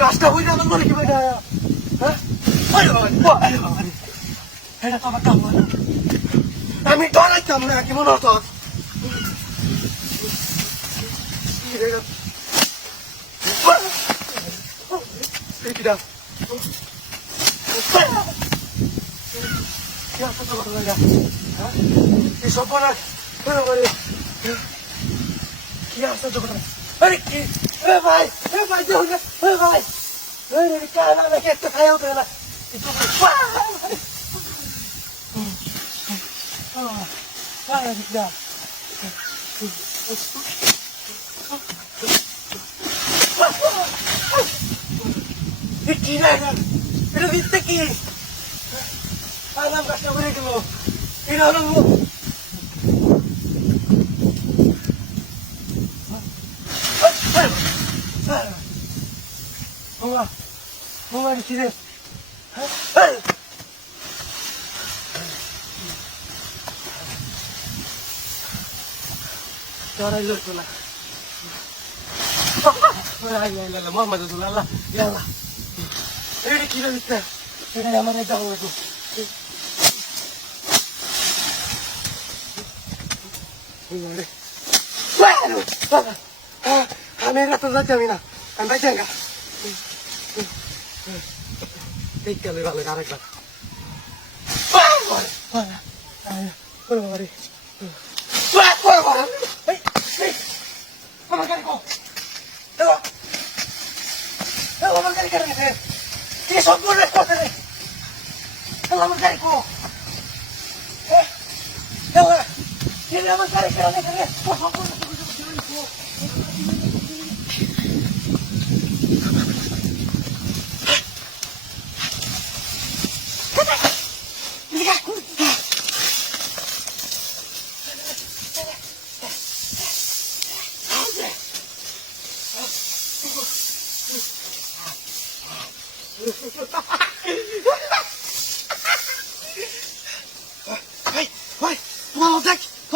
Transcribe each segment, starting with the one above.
গাছটা হয়ে যাবে বলে কি বেটা আমি ডরাইতাম না কি মনে হতো কি আসা জগৎ अरे की ए भाई जो हो गया ए भाई अरे क्या ना मैं क्या खाया होता है ना इसको क्या ये की ना ये viste que आराम करते हुए कि वो इन्होंने वो Bunga di sini. Cara lu tu lah. La Muhammad Rasulullah. Ya Allah. Ini kita bisa. Ini namanya jauh itu. Ini. Waduh. Kamera tu saja mina. Kan baca enggak? Tiga lewat lewat kan.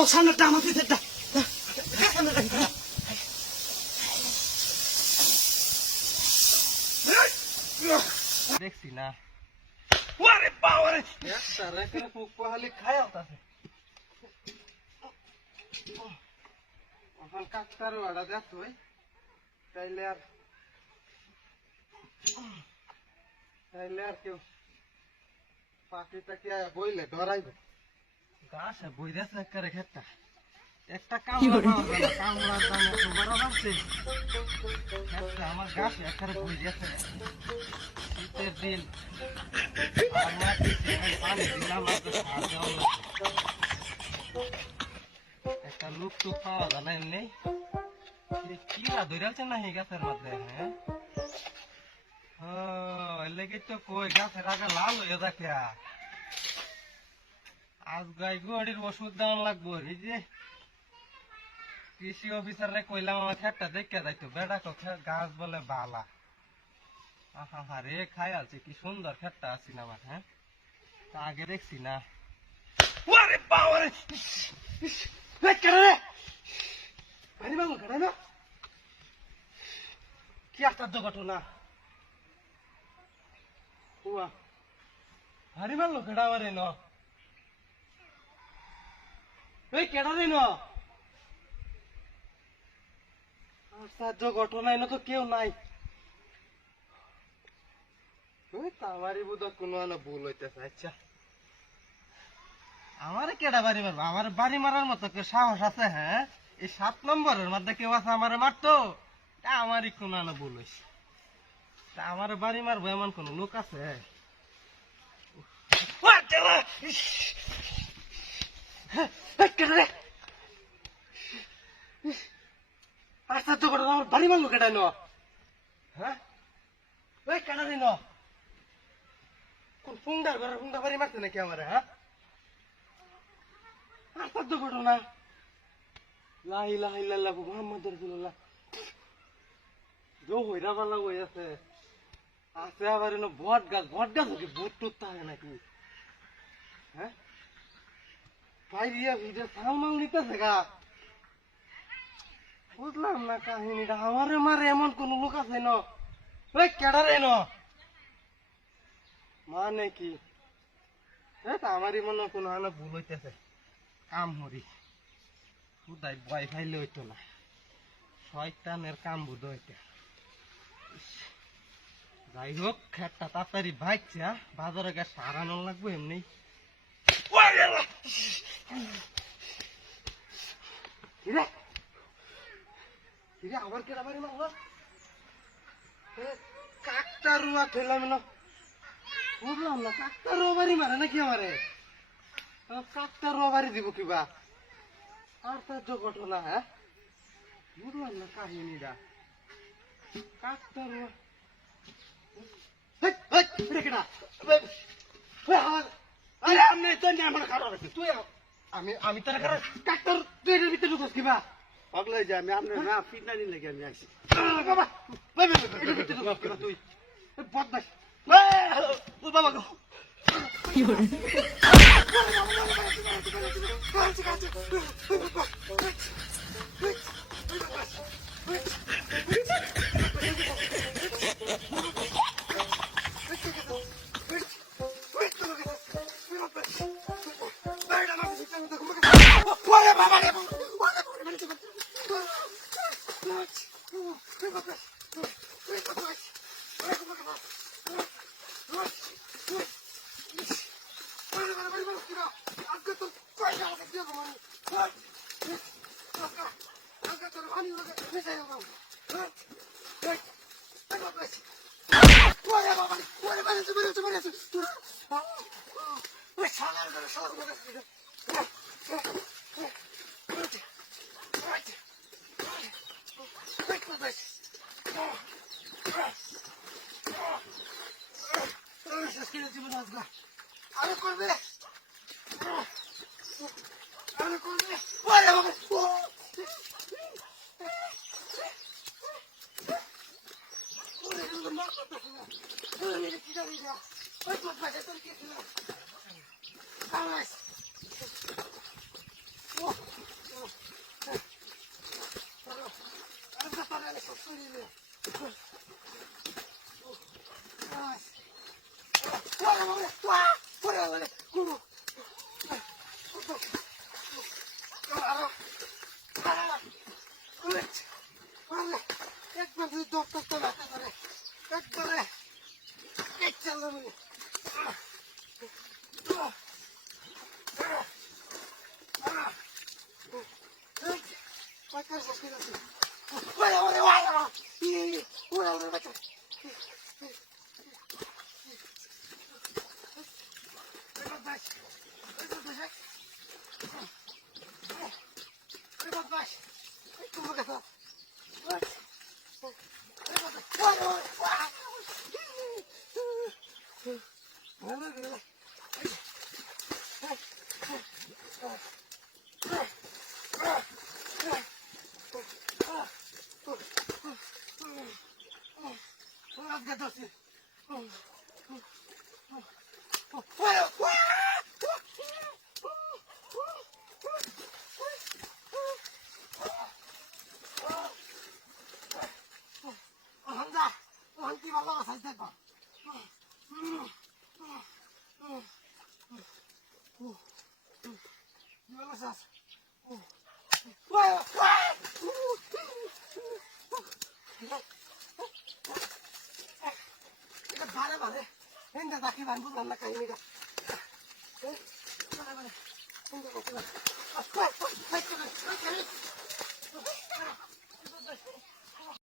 Sana damat itu dah. দেখছি না ওরে বাবারে একটা রেখে ফুক পাহালি খায় আতাছে এখন কাকতার ওড়া যাত হই তাইলে আর কেউ পাখিটা কি বইলে ডরাইবে গাছ বইরাছে করে খেতা একটা কামড়ার দাম এত বড় বাড়ছে আমার গাছ একেবারে বই গেছে শীতের দিন পানি দিলাম একটা লুক টুক পাওয়া যায় না এমনি কিরা ধরেছে না এই গাছের মধ্যে হ্যাঁ লেগে তো কই গাছের আগে লাল হয়ে যাকে আজ গাই গড়ির ওষুধ দেওয়া লাগবো এই যে কৃষি অফিসারে কইলাম আমার খেতটা দেখে যাইতো বেড়া গাছ বলে বালা আহা রে খাই আছে কি সুন্দর খেতটা আছি না আমার হ্যাঁ তা আগে দেখছি না ওরে বাবারে পানি বাবু কাটা না কি আশ্চর্য ঘটনা হারি মারলো কেডা মারে ন এই কেডা রে ন আশ্চর্য ঘটনা এনে তো কেউ নাই আমারই বোধ কোনো ভুল হইতেছে আচ্ছা আমার কেডা বাড়ি মারবো আমার বাড়ি মারার মতো কেউ সাহস আছে হ্যাঁ এই 7 নম্বরের মধ্যে কেউ আছে আমার মারতো আমারই কোনো ভুল হয়েছে আমার বাড়ি মারবো এমন কোন লোক আছে আশ্চর্য ঘটনা আমার বাড়ি মারলো কেডা ন হ্যাঁ ওই কেডা রে ন কোন ফুঙ্গার ঘরে ফুঙ্গা বাড়ি মারছে নাকি আমার হ্যাঁ আশ্চর্য ঘটনা লা ইলাহা ইল্লাল্লাহ মুহাম্মাদুর রাসূলুল্লাহ जो होइरा वाला हो ऐसे आसे आवारे न बहुत गाछ होके भूत टूटता है नाকি हैं भाई ये ভিডিও সামনাল নিতেছে গা বুঝলাম না কাহিনীটা আমারে মারে এমন কোন লোক আছে না ওই কেডা রে না মানে কি এটা আমারই মনে কোন না ভুল হইতেছে কাম হরি খুদাই ভয় ফাইলে হইতো না শয়তানের কাম বুঝ হইতে যাই হোক একটা তাড়াতাড়ি ভাগছে বাজারে গিয়ে সারানো লাগবে এমনি আবার কেডা বাড়ি মারলো কাকটা রুয়া খেলাম না বুঝলাম না কাকটা রুয়া বাড়ি মারে নাকি আমারে কাকটা রুয়া বাড়ি দিব কিবা আর তার ঘটনা হ্যাঁ বুঝলাম না কাহিনীটা কাকটা রুয়া আমি তারা কাকটার তুই এটার ভিতরে ঢুকস কিবা পাগলাই যে আমি আপনার না ফিটনানি লেগে আমি আসি বাবা তুই বদমাস বাবা গো কি হলো আরে করবে আচ্ছা বারে বারে হিন্দা দেখি ভাই বুঝলাম না কাহিনীটা বারে বারে হিন্দা